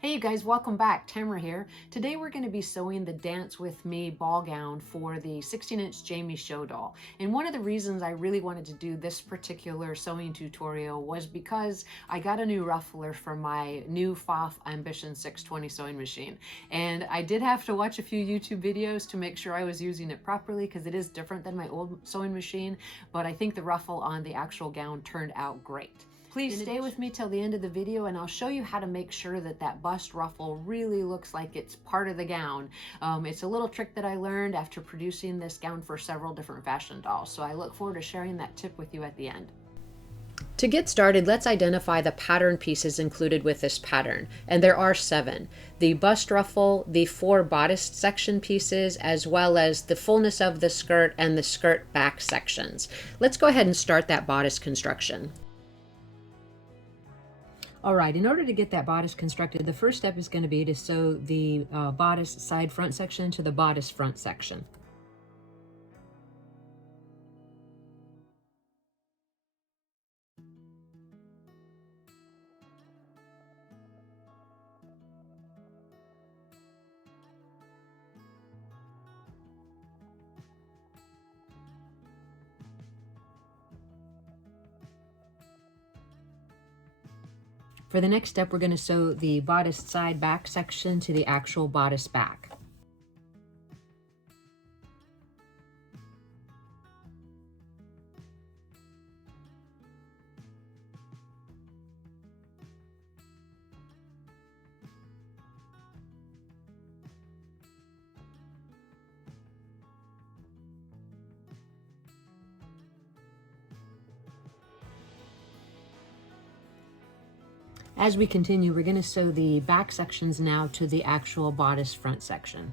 Hey you guys, welcome back. Tamara here. Today we're going to be sewing the Dance With Me ball gown for the 16-inch Jamie show doll. And one of the reasons I really wanted to do this particular sewing tutorial was because I got a new ruffler for my new FOF Ambition 620 sewing machine. And I did have to watch a few YouTube videos to make sure I was using it properly because it is different than my old sewing machine, but I think the ruffle on the actual gown turned out great. Please stay with me till the end of the video and I'll show you how to make sure that that bust ruffle really looks like it's part of the gown. It's a little trick that I learned after producing this gown for several different fashion dolls, so I look forward to sharing that tip with you at the end. To get started, let's identify the pattern pieces included with this pattern, and there are 7. The bust ruffle, the 4 bodice section pieces, as well as the fullness of the skirt and the skirt back sections. Let's go ahead and start that bodice construction. All right, in order to get that bodice constructed, the first step is going to be to sew the bodice side front section to the bodice front section. For the next step, we're going to sew the bodice side back section to the actual bodice back. As we continue, we're going to sew the back sections now to the actual bodice front section.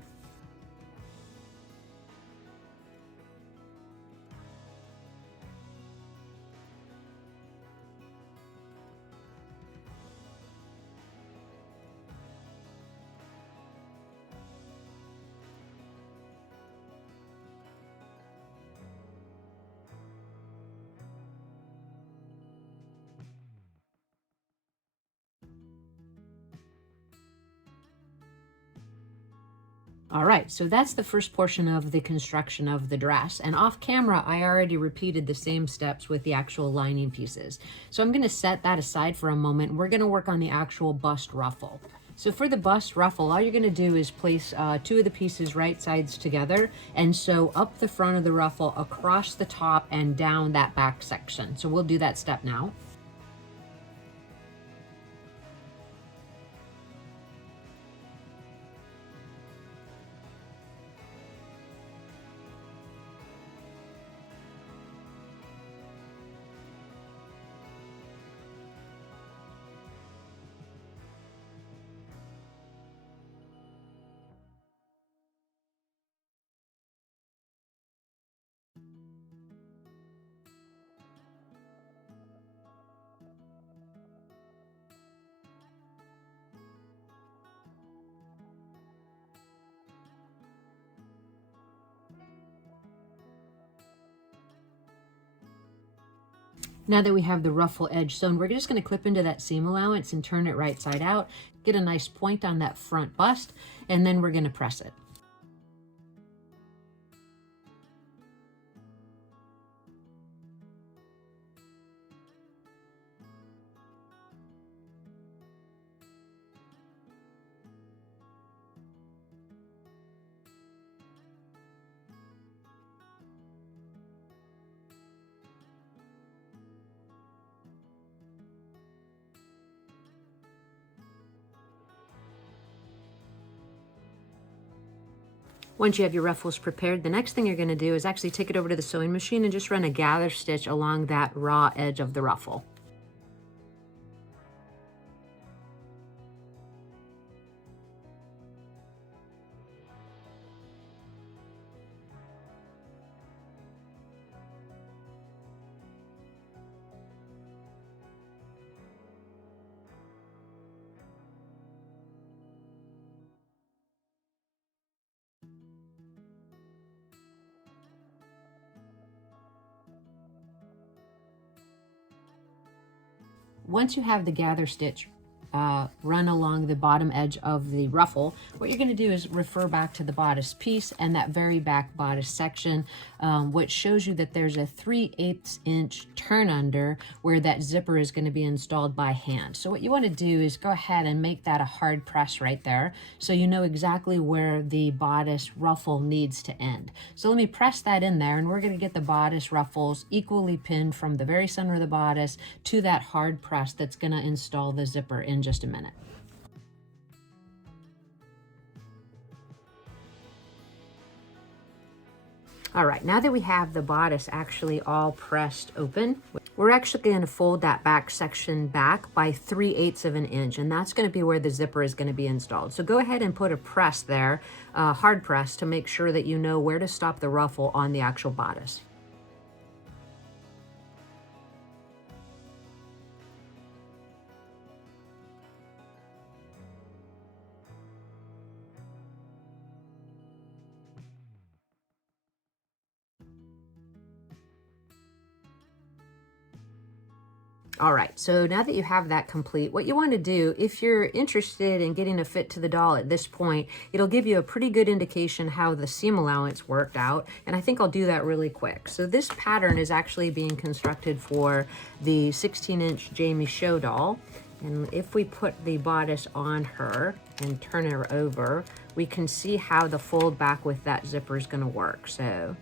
All right, so that's the first portion of the construction of the dress. And off camera, I already repeated the same steps with the actual lining pieces. So I'm gonna set that aside for a moment. We're gonna work on the actual bust ruffle. So for the bust ruffle, all you're gonna do is place 2 of the pieces right sides together and sew up the front of the ruffle across the top and down that back section. So we'll do that step now. Now that we have the ruffle edge sewn, we're just going to clip into that seam allowance and turn it right side out, get a nice point on that front bust, and then we're going to press it. Once you have your ruffles prepared, the next thing you're going to do is actually take it over to the sewing machine and just run a gather stitch along that raw edge of the ruffle. Once you have the gather stitch run along the bottom edge of the ruffle, what you're going to do is refer back to the bodice piece and that very back bodice section, which shows you that there's a 3/8 inch turn under where that zipper is going to be installed by hand. So what you want to do is go ahead and make that a hard press right there, so you know exactly where the bodice ruffle needs to end. So let me press that in there, and we're going to get the bodice ruffles equally pinned from the very center of the bodice to that hard press that's going to install the zipper in just a minute. All right, now that we have the bodice actually all pressed open, we're actually going to fold that back section back by 3/8 of an inch, and that's going to be where the zipper is going to be installed. So go ahead and put a press there, hard press, to make sure that you know where to stop the ruffle on the actual bodice. All right, so now that you have that complete, what you want to do, if you're interested in getting a fit to the doll at this point, it'll give you a pretty good indication how the seam allowance worked out, and I think I'll do that really quick. So this pattern is actually being constructed for the 16-inch Jamie show doll, and if we put the bodice on her and turn her over, we can see how the fold back with that zipper is going to work. So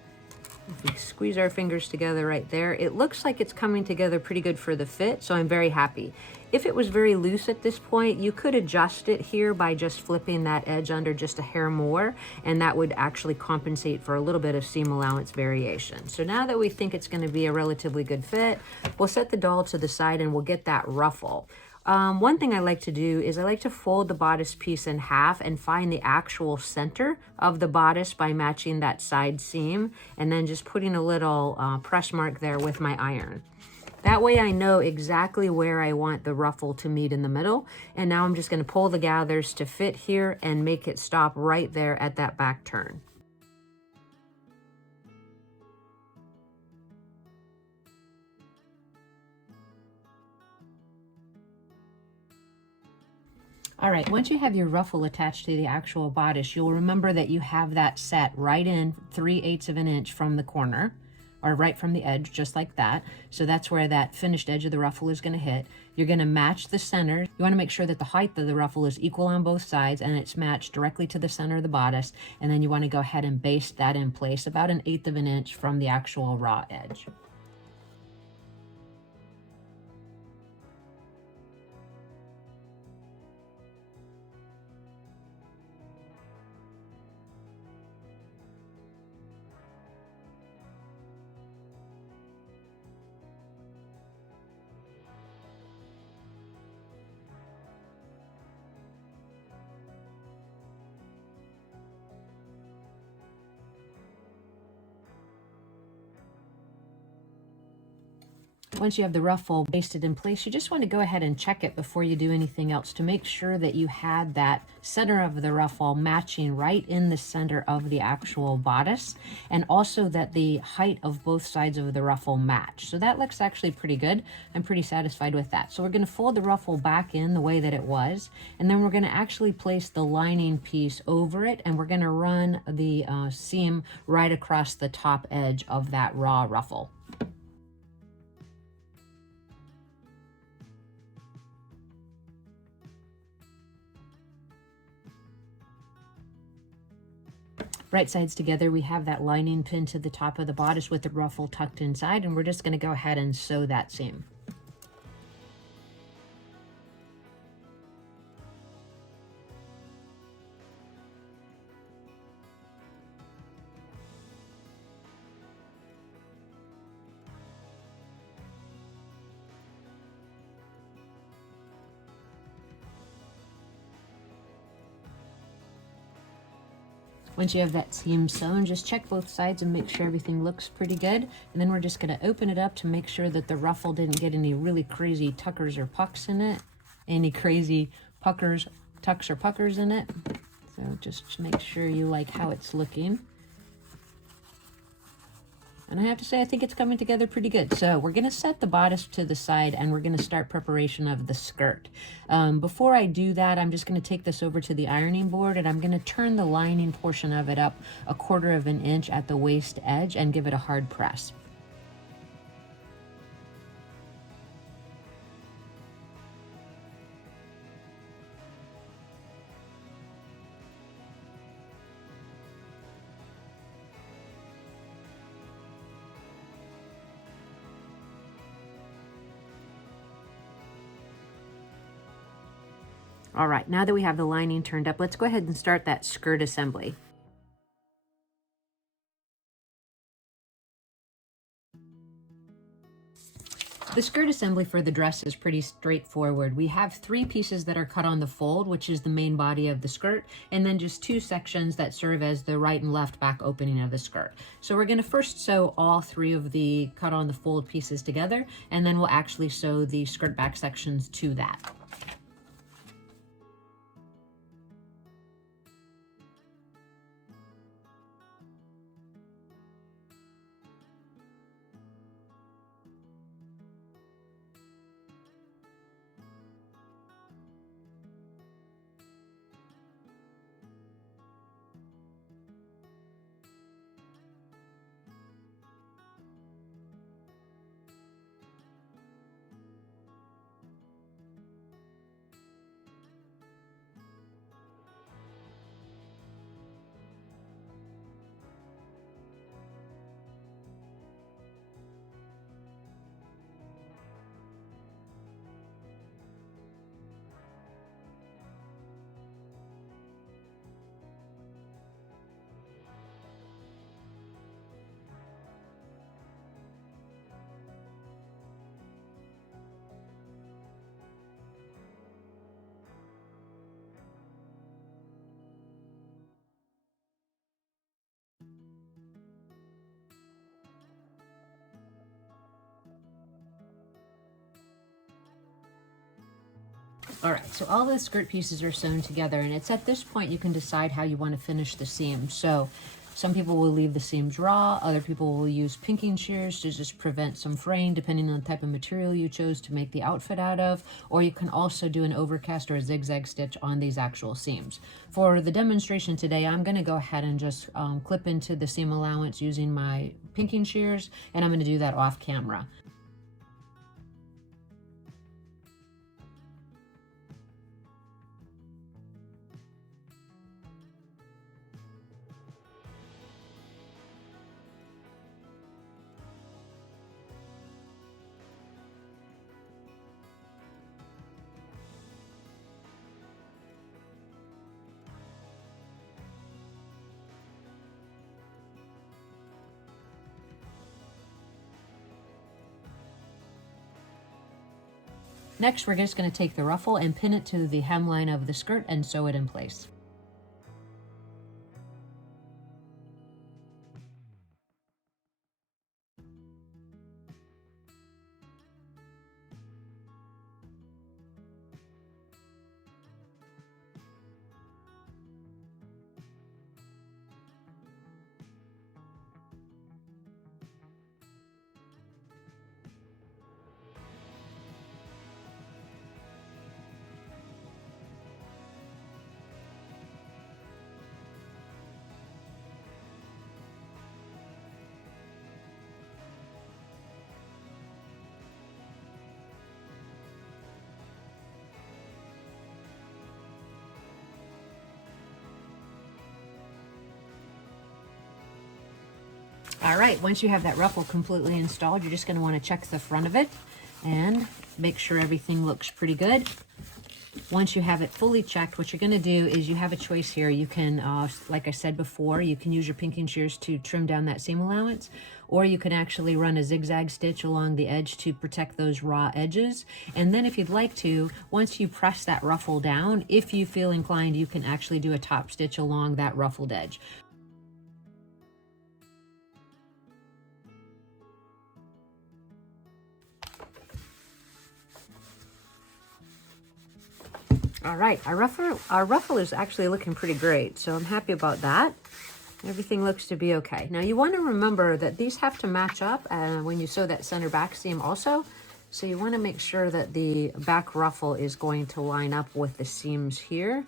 if we squeeze our fingers together right there, it looks like it's coming together pretty good for the fit, so I'm very happy. If it was very loose at this point, you could adjust it here by just flipping that edge under just a hair more, and that would actually compensate for a little bit of seam allowance variation. So now that we think it's going to be a relatively good fit, we'll set the doll to the side and we'll get that ruffle. One thing I like to do is I like to fold the bodice piece in half and find the actual center of the bodice by matching that side seam, and then just putting a little press mark there with my iron. That way I know exactly where I want the ruffle to meet in the middle. And now I'm just going to pull the gathers to fit here and make it stop right there at that back turn. All right, once you have your ruffle attached to the actual bodice, you'll remember that you have that set right in 3/8 of an inch from the corner, or right from the edge, just like that. So that's where that finished edge of the ruffle is going to hit. You're going to match the center. You want to make sure that the height of the ruffle is equal on both sides and it's matched directly to the center of the bodice. And then you want to go ahead and baste that in place about 1/8 of an inch from the actual raw edge. Once you have the ruffle basted in place, you just want to go ahead and check it before you do anything else to make sure that you had that center of the ruffle matching right in the center of the actual bodice, and also that the height of both sides of the ruffle match. So that looks actually pretty good. I'm pretty satisfied with that. So we're going to fold the ruffle back in the way that it was, and then we're going to actually place the lining piece over it, and we're going to run the seam right across the top edge of that raw ruffle. Right sides together, we have that lining pinned to the top of the bodice with the ruffle tucked inside, and we're just going to go ahead and sew that seam. Once you have that seam sewn, just check both sides and make sure everything looks pretty good. And then we're just going to open it up to make sure that the ruffle didn't get any really crazy tuckers or pucks in it. Any crazy puckers, tucks or puckers in it. So just make sure you like how it's looking. And I have to say, I think it's coming together pretty good. So we're going to set the bodice to the side and we're going to start preparation of the skirt. Before I do that, I'm just going to take this over to the ironing board and I'm going to turn the lining portion of it up 1/4 of an inch at the waist edge and give it a hard press. All right, now that we have the lining turned up, let's go ahead and start that skirt assembly. The skirt assembly for the dress is pretty straightforward. We have 3 pieces that are cut on the fold, which is the main body of the skirt, and then just 2 sections that serve as the right and left back opening of the skirt. So we're going to first sew all 3 of the cut on the fold pieces together, and then we'll actually sew the skirt back sections to that. All right, so all the skirt pieces are sewn together, and it's at this point you can decide how you want to finish the seam. So some people will leave the seams raw, other people will use pinking shears to just prevent some fraying depending on the type of material you chose to make the outfit out of, or you can also do an overcast or a zigzag stitch on these actual seams. For the demonstration today, I'm going to go ahead and just clip into the seam allowance using my pinking shears, and I'm going to do that off camera. Next, we're just going to take the ruffle and pin it to the hemline of the skirt and sew it in place. All right, once you have that ruffle completely installed, you're just going to want to check the front of it and make sure everything looks pretty good. Once you have it fully checked, what you're going to do is you have a choice here. You can, like I said before, you can use your pinking shears to trim down that seam allowance, or you can actually run a zigzag stitch along the edge to protect those raw edges. And then if you'd like to, once you press that ruffle down, if you feel inclined, you can actually do a top stitch along that ruffled edge. All right, our ruffle is actually looking pretty great, so I'm happy about that. Everything looks to be okay. Now you want to remember that these have to match up when you sew that center back seam also. So you want to make sure that the back ruffle is going to line up with the seams here.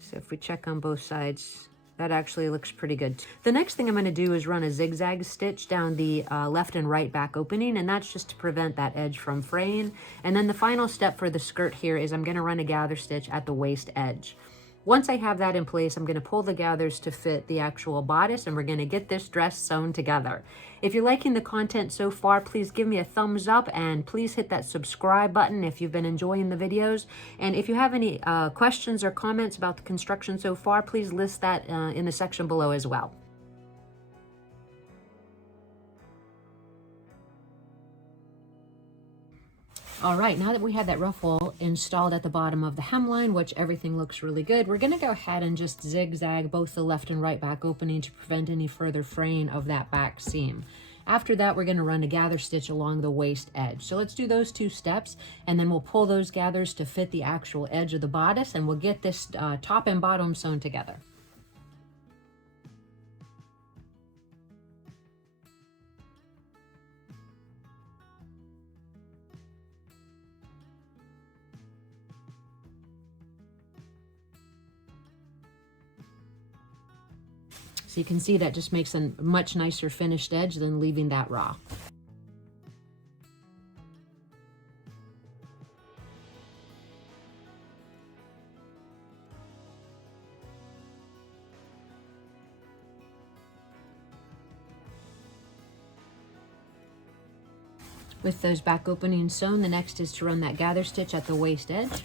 So if we check on both sides, that actually looks pretty good. The next thing I'm going to do is run a zigzag stitch down the left and right back opening, and that's just to prevent that edge from fraying. And then the final step for the skirt here is I'm going to run a gather stitch at the waist edge. Once I have that in place, I'm going to pull the gathers to fit the actual bodice, and we're going to get this dress sewn together. If you're liking the content so far, please give me a thumbs up, and please hit that subscribe button if you've been enjoying the videos. And if you have any questions or comments about the construction so far, please list that in the section below as well. All right, now that we have that ruffle installed at the bottom of the hemline, which everything looks really good, we're gonna go ahead and just zigzag both the left and right back opening to prevent any further fraying of that back seam. After that, we're gonna run a gather stitch along the waist edge. So let's do those 2 steps, and then we'll pull those gathers to fit the actual edge of the bodice, and we'll get this top and bottom sewn together. So you can see that just makes a much nicer finished edge than leaving that raw. With those back openings sewn, the next is to run that gather stitch at the waist edge.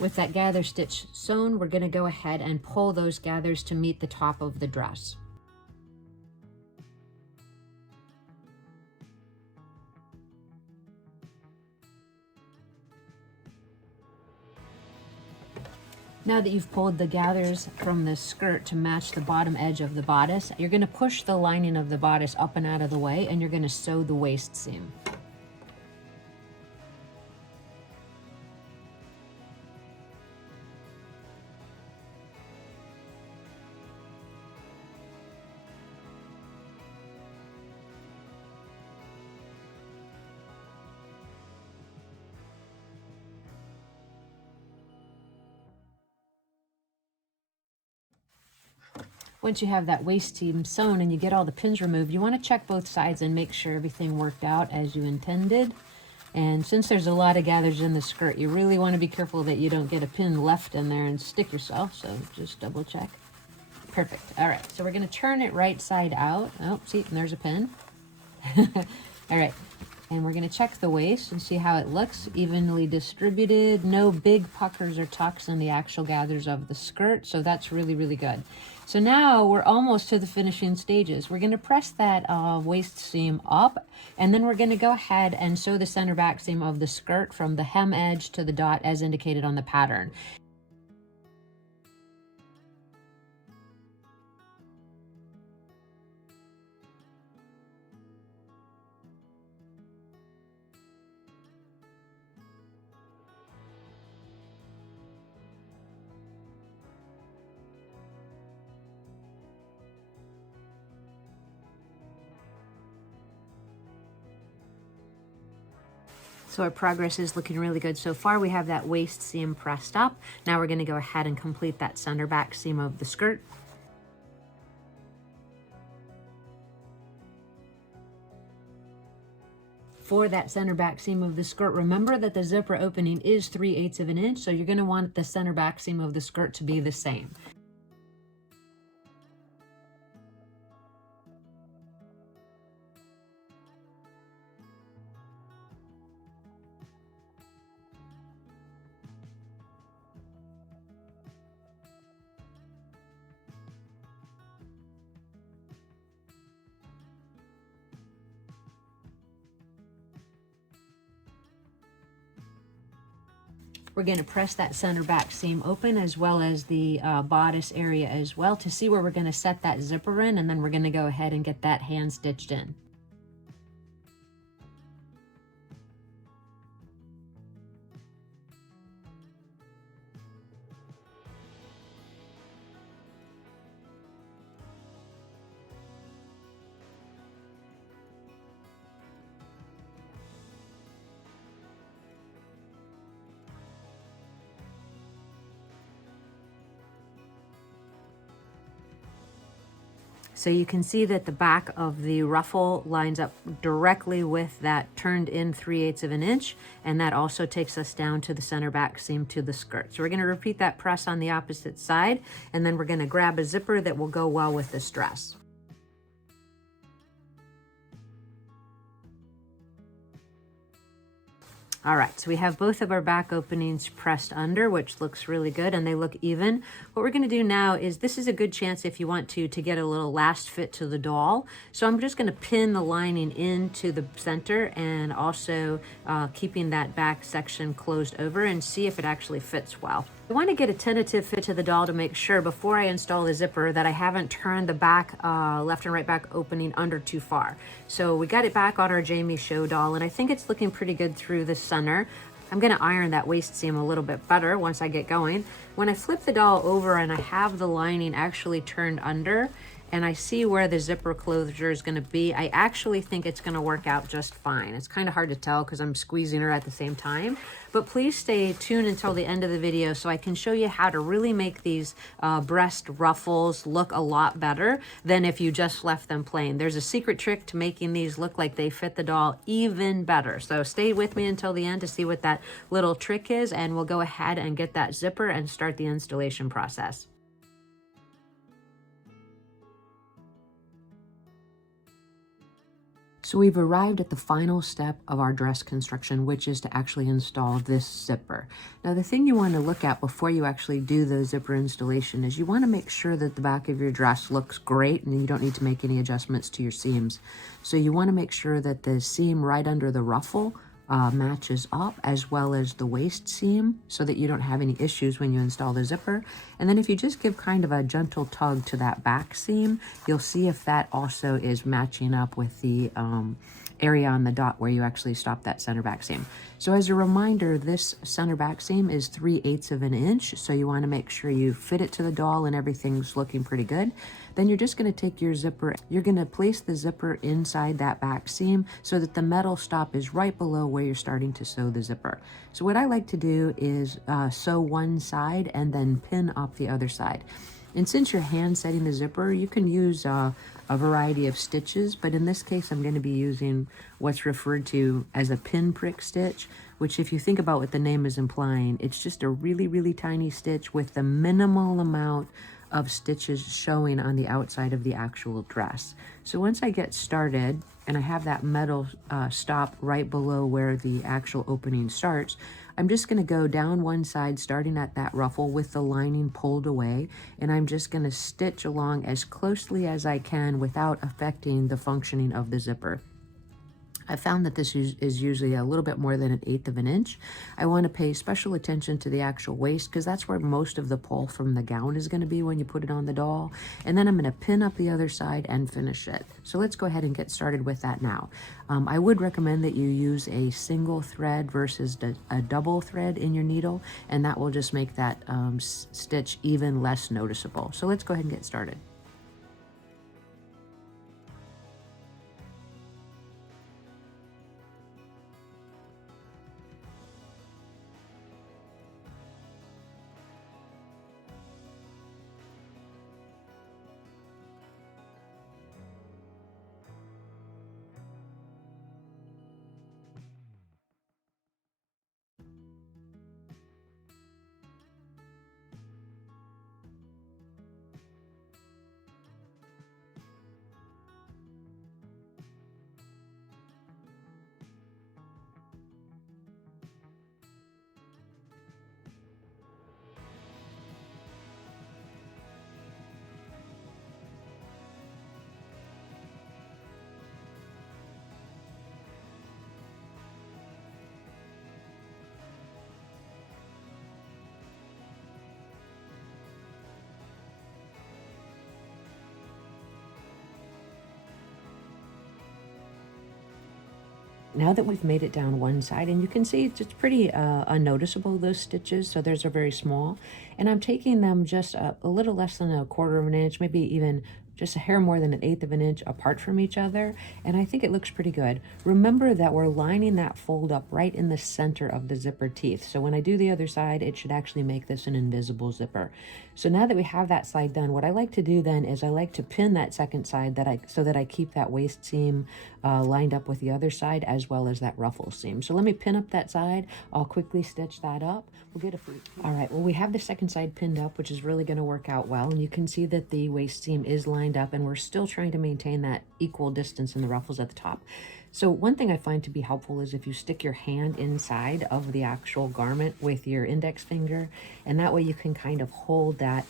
With that gather stitch sewn, we're going to go ahead and pull those gathers to meet the top of the dress. Now that you've pulled the gathers from the skirt to match the bottom edge of the bodice, you're going to push the lining of the bodice up and out of the way, and you're going to sew the waist seam. Once you have that waist seam sewn and you get all the pins removed, you want to check both sides and make sure everything worked out as you intended. And since there's a lot of gathers in the skirt, you really want to be careful that you don't get a pin left in there and stick yourself. So just double check. Perfect. All right, so we're going to turn it right side out. Oh, see, and there's a pin. All right, and we're going to check the waist and see how it looks. Evenly distributed, no big puckers or tucks in the actual gathers of the skirt, so that's really, really good. So now we're almost to the finishing stages. We're going to press that waist seam up, and then we're going to go ahead and sew the center back seam of the skirt from the hem edge to the dot as indicated on the pattern. So our progress is looking really good so far. We have that waist seam pressed up. Now we're going to go ahead and complete that center back seam of the skirt. For that center back seam of the skirt, remember that the zipper opening is 3/8 of an inch, so you're going to want the center back seam of the skirt to be the same. We're going to press that center back seam open, as well as the bodice area as well, to see where we're going to set that zipper in, and then we're going to go ahead and get that hand stitched in. So you can see that the back of the ruffle lines up directly with that turned in 3/8 of an inch, and that also takes us down to the center back seam to the skirt. So we're going to repeat that press on the opposite side, and then we're going to grab a zipper that will go well with this dress. All right, so we have both of our back openings pressed under, which looks really good, and they look even. What we're gonna do now is, this is a good chance if you want to get a little last fit to the doll. So I'm just gonna pin the lining into the center, and also keeping that back section closed over, and see if it actually fits well. I want to get a tentative fit to the doll to make sure before I install the zipper that I haven't turned the back left and right back opening under too far. So we got it back on our Jamie show doll, and I think it's looking pretty good through the center. I'm going to iron that waist seam a little bit better once I get going. When I flip the doll over and I have the lining actually turned under, and I see where the zipper closure is going to be, I actually think it's going to work out just fine. It's kind of hard to tell because I'm squeezing her at the same time, but please stay tuned until the end of the video so I can show you how to really make these breast ruffles look a lot better than if you just left them plain. There's a secret trick to making these look like they fit the doll even better. So stay with me until the end to see what that little trick is, and we'll go ahead and get that zipper and start the installation process. So we've arrived at the final step of our dress construction, which is to actually install this zipper. Now, the thing you want to look at before you actually do the zipper installation is you want to make sure that the back of your dress looks great and you don't need to make any adjustments to your seams. So you want to make sure that the seam right under the ruffle matches up, as well as the waist seam, so that you don't have any issues when you install the zipper. And then if you just give kind of a gentle tug to that back seam, you'll see if that also is matching up with the area on the dot where you actually stop that center back seam. So as a reminder, this center back seam is 3/8 of an inch, so you want to make sure you fit it to the doll and everything's looking pretty good. Then you're just going to take your zipper, you're going to place the zipper inside that back seam so that the metal stop is right below where you're starting to sew the zipper. So what I like to do is sew one side and then pin up the other side. And since you're hand setting the zipper, you can use a variety of stitches, but in this case, I'm going to be using what's referred to as a pin prick stitch, which, if you think about what the name is implying, it's just a really, really tiny stitch with the minimal amount of stitches showing on the outside of the actual dress. So once I get started and I have that metal stop right below where the actual opening starts, I'm just going to go down one side, starting at that ruffle with the lining pulled away, and I'm just going to stitch along as closely as I can without affecting the functioning of the zipper. I found that this is usually a little bit more than 1/8 of an inch. I want to pay special attention to the actual waist because that's where most of the pull from the gown is going to be when you put it on the doll. And then I'm going to pin up the other side and finish it. So let's go ahead and get started with that now. I would recommend that you use a single thread versus a double thread in your needle, and that will just make that stitch even less noticeable. So let's go ahead and get started. Now that we've made it down one side, and you can see it's pretty unnoticeable, those stitches, so those are very small. And I'm taking them just a little less than a quarter of an inch, maybe even just a hair more than an eighth of an inch apart from each other, and I think it looks pretty good. Remember that we're lining that fold up right in the center of the zipper teeth, so when I do the other side, it should actually make this an invisible zipper. So now that we have that side done, what I like to do then is I like to pin that second side so that I keep that waist seam lined up with the other side as well as that ruffle seam. So let me pin up that side. I'll quickly stitch that up. We'll get a few. All right, well, we have the second side pinned up, which is really going to work out well. And you can see that the waist seam is lined up, and we're still trying to maintain that equal distance in the ruffles at the top. So one thing I find to be helpful is if you stick your hand inside of the actual garment with your index finger, and that way you can kind of hold that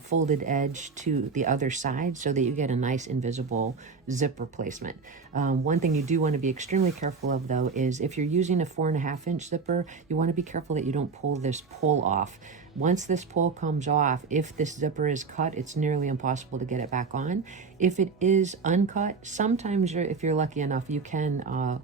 folded edge to the other side so that you get a nice invisible zipper placement. One thing you do want to be extremely careful of, though, is if you're using a 4.5 inch zipper, you want to be careful that you don't pull this pull off. Once this pull comes off, if this zipper is cut, it's nearly impossible to get it back on. If it is uncut, sometimes if you're lucky enough, you can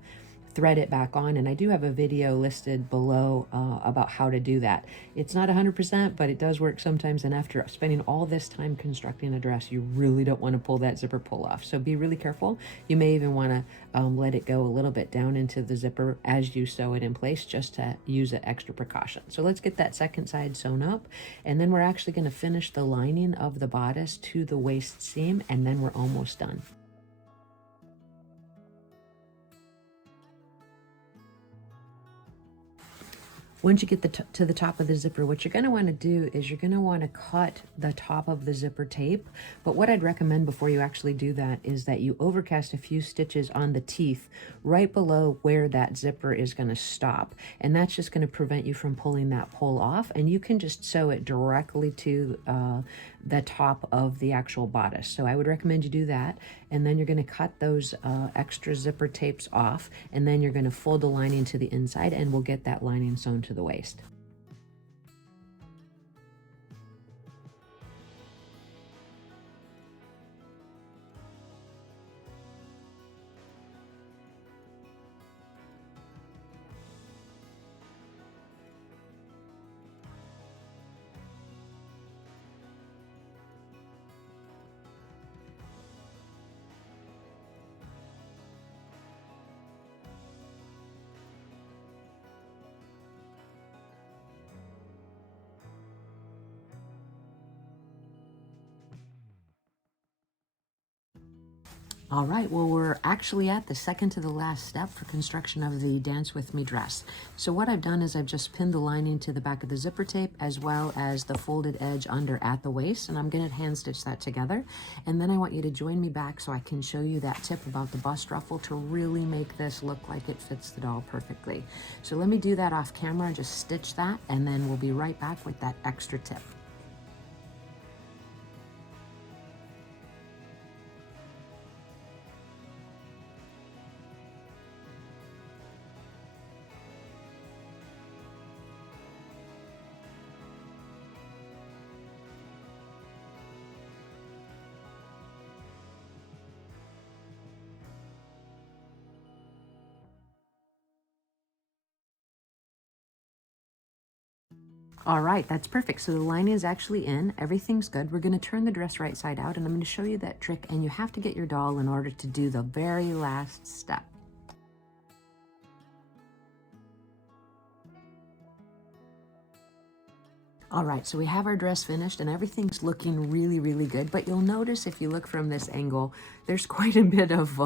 thread it back on, and I do have a video listed below about how to do that. It's not 100%, but it does work sometimes, and after spending all this time constructing a dress, you really don't want to pull that zipper pull off. So be really careful. You may even want to let it go a little bit down into the zipper as you sew it in place, just to use an extra precaution. So let's get that second side sewn up, and then we're actually going to finish the lining of the bodice to the waist seam, and then we're almost done. Once you get to the top of the zipper, what you're going to want to do is you're going to want to cut the top of the zipper tape. But what I'd recommend before you actually do that is that you overcast a few stitches on the teeth right below where that zipper is going to stop. And that's just going to prevent you from pulling that pull off. And you can just sew it directly to the top of the actual bodice. So I would recommend you do that. And then you're going to cut those extra zipper tapes off. And then you're going to fold the lining to the inside, and we'll get that lining sewn to the waist. All right, well, we're actually at the second to the last step for construction of the Dance With Me dress. So what I've done is I've just pinned the lining to the back of the zipper tape as well as the folded edge under at the waist, and I'm going to hand stitch that together. And then I want you to join me back so I can show you that tip about the bust ruffle to really make this look like it fits the doll perfectly. So let me do that off camera, just stitch that, and then we'll be right back with that extra tip. All right, that's perfect. So the lining is actually in, everything's good. We're gonna turn the dress right side out, and I'm gonna show you that trick, and you have to get your doll in order to do the very last step. All right, so we have our dress finished and everything's looking really, really good. But you'll notice if you look from this angle, there's quite a bit of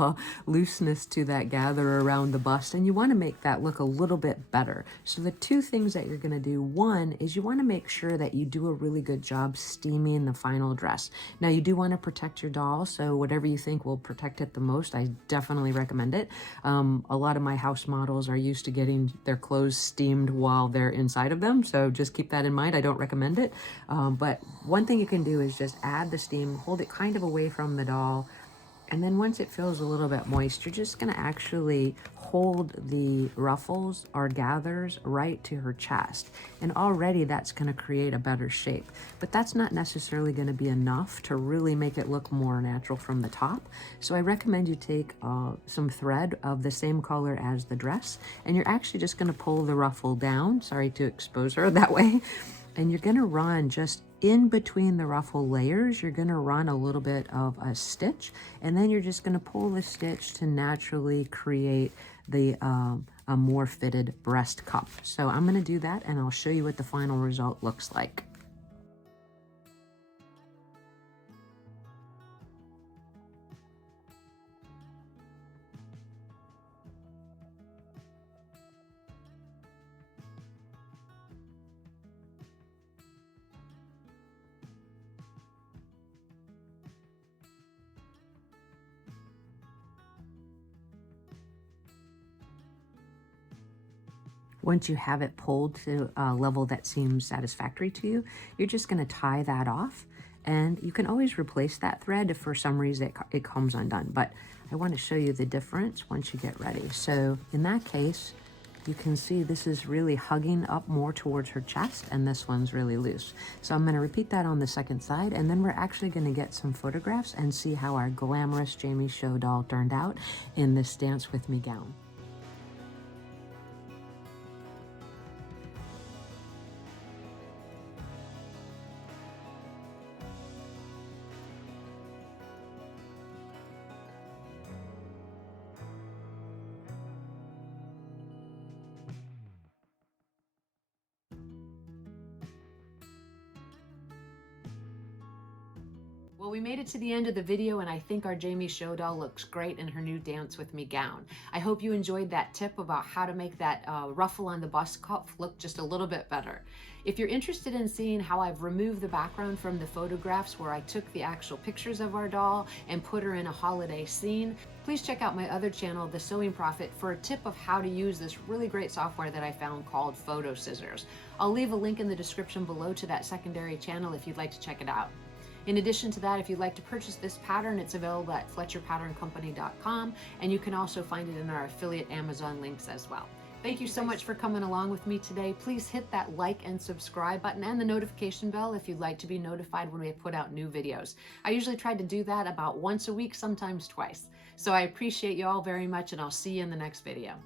looseness to that gather around the bust, and you want to make that look a little bit better. So the two things that you're going to do, one is you want to make sure that you do a really good job steaming the final dress. Now you do want to protect your doll, so whatever you think will protect it the most, I definitely recommend it. A lot of my house models are used to getting their clothes steamed while they're inside of them, so just keep that in mind. I don't recommend it, but one thing you can do is just add the steam, hold it kind of away from the doll, And then once it feels a little bit moist, you're just gonna actually hold the ruffles or gathers right to her chest. And already that's gonna create a better shape. But that's not necessarily gonna be enough to really make it look more natural from the top. So I recommend you take some thread of the same color as the dress, and you're actually just gonna pull the ruffle down. Sorry to expose her that way. And you're gonna run just in between the ruffle layers, you're gonna run a little bit of a stitch, and then you're just gonna pull the stitch to naturally create the a more fitted breast cup. So I'm gonna do that, and I'll show you what the final result looks like. Once you have it pulled to a level that seems satisfactory to you, you're just gonna tie that off. And you can always replace that thread if for some reason it comes undone. But I wanna show you the difference once you get ready. So in that case, you can see this is really hugging up more towards her chest, and this one's really loose. So I'm gonna repeat that on the second side, and then we're actually gonna get some photographs and see how our glamorous Jamie Show doll turned out in this Dance With Me gown. Well, we made it to the end of the video, and I think our Jamie Show doll looks great in her new Dance With Me gown. I hope you enjoyed that tip about how to make that ruffle on the bust cuff look just a little bit better. If you're interested in seeing how I've removed the background from the photographs where I took the actual pictures of our doll and put her in a holiday scene, please check out my other channel, The Sewing Prophet, for a tip of how to use this really great software that I found called Photo Scissors. I'll leave a link in the description below to that secondary channel if you'd like to check it out. In addition to that, if you'd like to purchase this pattern, it's available at FletcherPatternCompany.com, and you can also find it in our affiliate Amazon links as well. Thank you so much for coming along with me today. Please hit that like and subscribe button and the notification bell if you'd like to be notified when we put out new videos. I usually try to do that about once a week, sometimes twice. So I appreciate you all very much, and I'll see you in the next video.